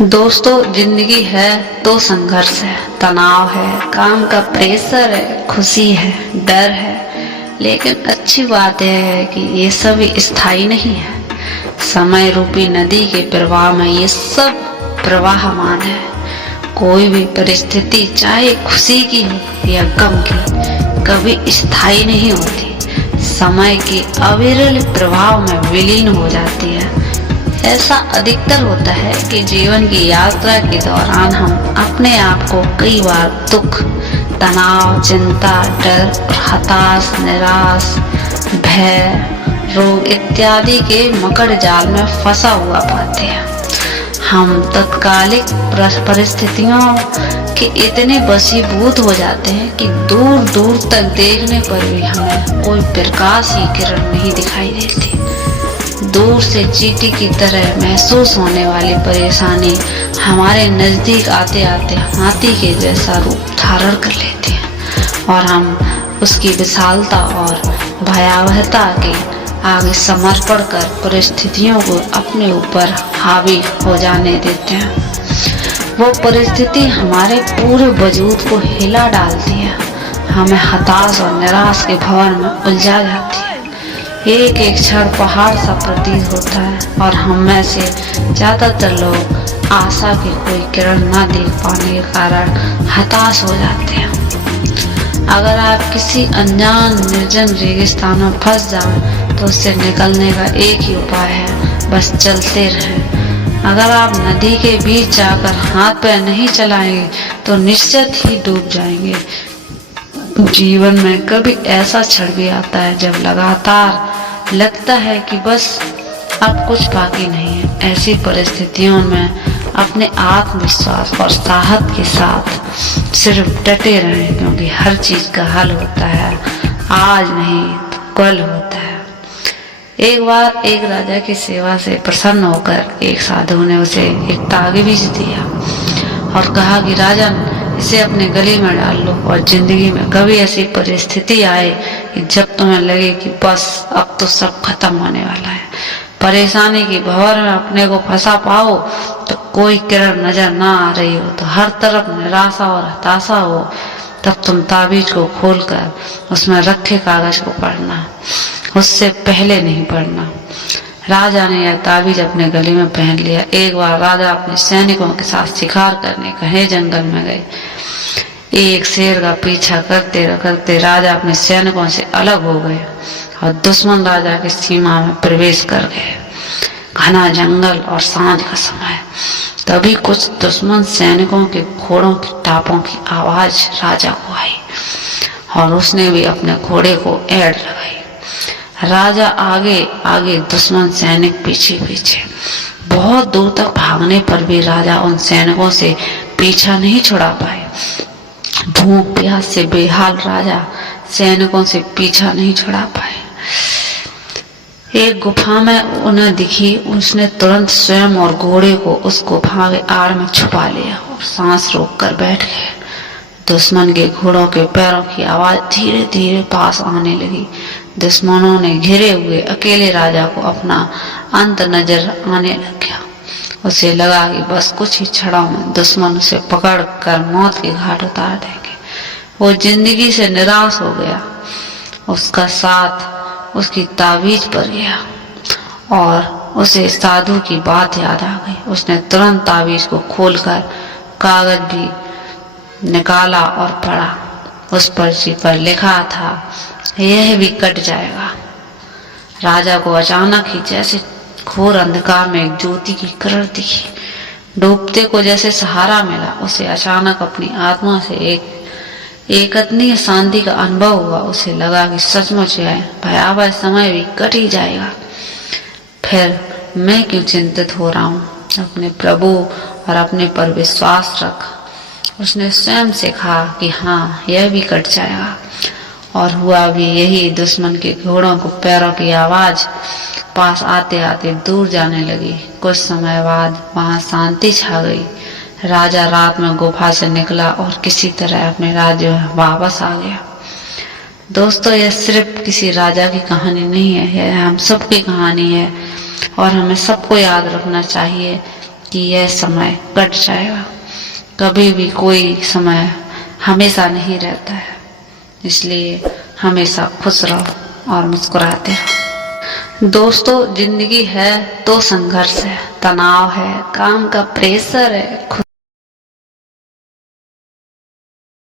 दोस्तों, जिंदगी है तो संघर्ष है, तनाव है, काम का प्रेशर है, खुशी है, डर है। लेकिन अच्छी बात यह है कि ये सब स्थायी नहीं है। समय रूपी नदी के प्रवाह में ये सब प्रवाहमान है। कोई भी परिस्थिति, चाहे खुशी की हो या गम की, कभी स्थायी नहीं होती। समय के अविरल प्रभाव में विलीन हो जाती है। ऐसा अधिकतर होता है कि जीवन की यात्रा के दौरान हम अपने आप को कई बार दुख, तनाव, चिंता, डर, हताश, निराश, भय, रोग इत्यादि के मकड़ जाल में फंसा हुआ पाते हैं। हम तत्कालिक परिस्थितियों के इतने वशीभूत हो जाते हैं कि दूर दूर तक देखने पर भी हमें कोई प्रकाश की किरण नहीं दिखाई देती। दूर से चींटी की तरह महसूस होने वाली परेशानी हमारे नजदीक आते आते हाथी के जैसा रूप धारण कर लेती है और हम उसकी विशालता और भयावहता के आगे समर्पण कर परिस्थितियों को अपने ऊपर हावी हो जाने देते हैं। वो परिस्थिति हमारे पूरे वजूद को हिला डालती है, हमें हताश और निराश के भंवर में उलझा जाती है। एक एक क्षण पहाड़ सा प्रतीत होता है और हम में से ज्यादातर लोग आशा की कोई किरण न देख पाने के कारण हताश हो जाते हैं। अगर आप किसी अनजान निर्जन रेगिस्तान में फंस जाएं तो उससे निकलने का एक ही उपाय है, बस चलते रहें। अगर आप नदी के बीच जाकर हाथ पैर नहीं चलाएंगे तो निश्चित ही डूब जाएंगे। जीवन में कभी ऐसा क्षण भी आता है जब लगातार लगता है कि बस अब कुछ बाकी नहीं है। ऐसी परिस्थितियों में अपने आत्मविश्वास और साहस के साथ सिर्फ डटे रहें, क्योंकि हर चीज का हल होता है, आज नहीं तो कल होता है। एक बार एक राजा की सेवा से प्रसन्न होकर एक साधु ने उसे एक ताबीज दिया और कहा कि राजन, इसे अपने गले में डाल लो और जिंदगी में कभी ऐसी परिस्थिति आए कि जब तुम्हें लगे कि बस अब तो सब खत्म होने वाला है, परेशानी की भंवर में अपने को फंसा पाओ, तो कोई किरण नजर ना आ रही हो, तो हर तरफ निराशा और हताशा हो, तब तुम ताबीज को खोलकर उसमें रखे कागज को पढ़ना, उससे पहले नहीं पढ़ना। राजा ने यह ताबीज अपने गले में पहन लिया। एक बार राजा अपने सैनिकों के साथ शिकार करने घने जंगल में गए। एक शेर का पीछा करते करते राजा अपने सैनिकों से अलग हो गए और दुश्मन राजा की सीमा में प्रवेश कर गए। घना जंगल और सांझ का समय, तभी कुछ दुश्मन सैनिकों के घोड़ों की टापों की आवाज राजा को आई और उसने भी अपने घोड़े को एड़ लगाई। राजा आगे आगे, दुश्मन सैनिक पीछे पीछे। बहुत दूर तक भागने पर भी राजा उन सैनिकों से पीछा नहीं छुड़ा पाए। भूख प्यास से बेहाल राजा सैनिकों से पीछा नहीं छुड़ा पाए। एक गुफा में उन्हें दिखी, उसने तुरंत स्वयं और घोड़े को उस गुफा के आड़ में छुपा लिया और सांस रोककर बैठ गए। दुश्मन के घोड़ों के पैरों की आवाज धीरे धीरे पास आने लगी। दुश्मनों ने घिरे हुए अकेले राजा को अपना अंत नजर आने लग गया। उसे लगा कि बस कुछ ही क्षणों में दुश्मन उसे पकड़ कर मौत के घाट उतार देंगे। वो जिंदगी से निराश हो गया। उसका साथ उसकी ताबीज पर गया और उसे साधु की बात याद आ गई। उसने तुरंत ताबीज को खोलकर कागज भी निकाला और पढ़ा। उस पर्ची पर लिखा था, यह भी कट जाएगा। राजा को अचानक ही जैसे घोर अंधकार में एक ज्योति की किरण दिखी। डूबते को जैसे सहारा मिला। उसे अचानक अपनी आत्मा से एक अतनीय शांति का अनुभव हुआ। उसे लगा कि सचमुच यह भयावह समय भी कट ही जाएगा। फिर मैं क्यों चिंतित हो रहा हूँ, अपने प्रभु और अपने पर विश्वास रख। उसने स्वयं से कहा कि हाँ, यह भी कट जाएगा। और हुआ भी यही। दुश्मन के घोड़ों को पैरों की आवाज पास आते आते दूर जाने लगी। कुछ समय बाद वहां शांति छा गई। राजा रात में गुफा से निकला और किसी तरह अपने राज्य में वापस आ गया। दोस्तों, यह सिर्फ किसी राजा की कहानी नहीं है, यह हम सबकी कहानी है और हमें सबको याद रखना चाहिए कि यह समय कट जाएगा। कभी भी कोई समय हमेशा नहीं रहता है, इसलिए हमेशा खुश रहो और मुस्कुराते रहो। दोस्तों, जिंदगी है तो संघर्ष है, तनाव है, काम का प्रेशर है,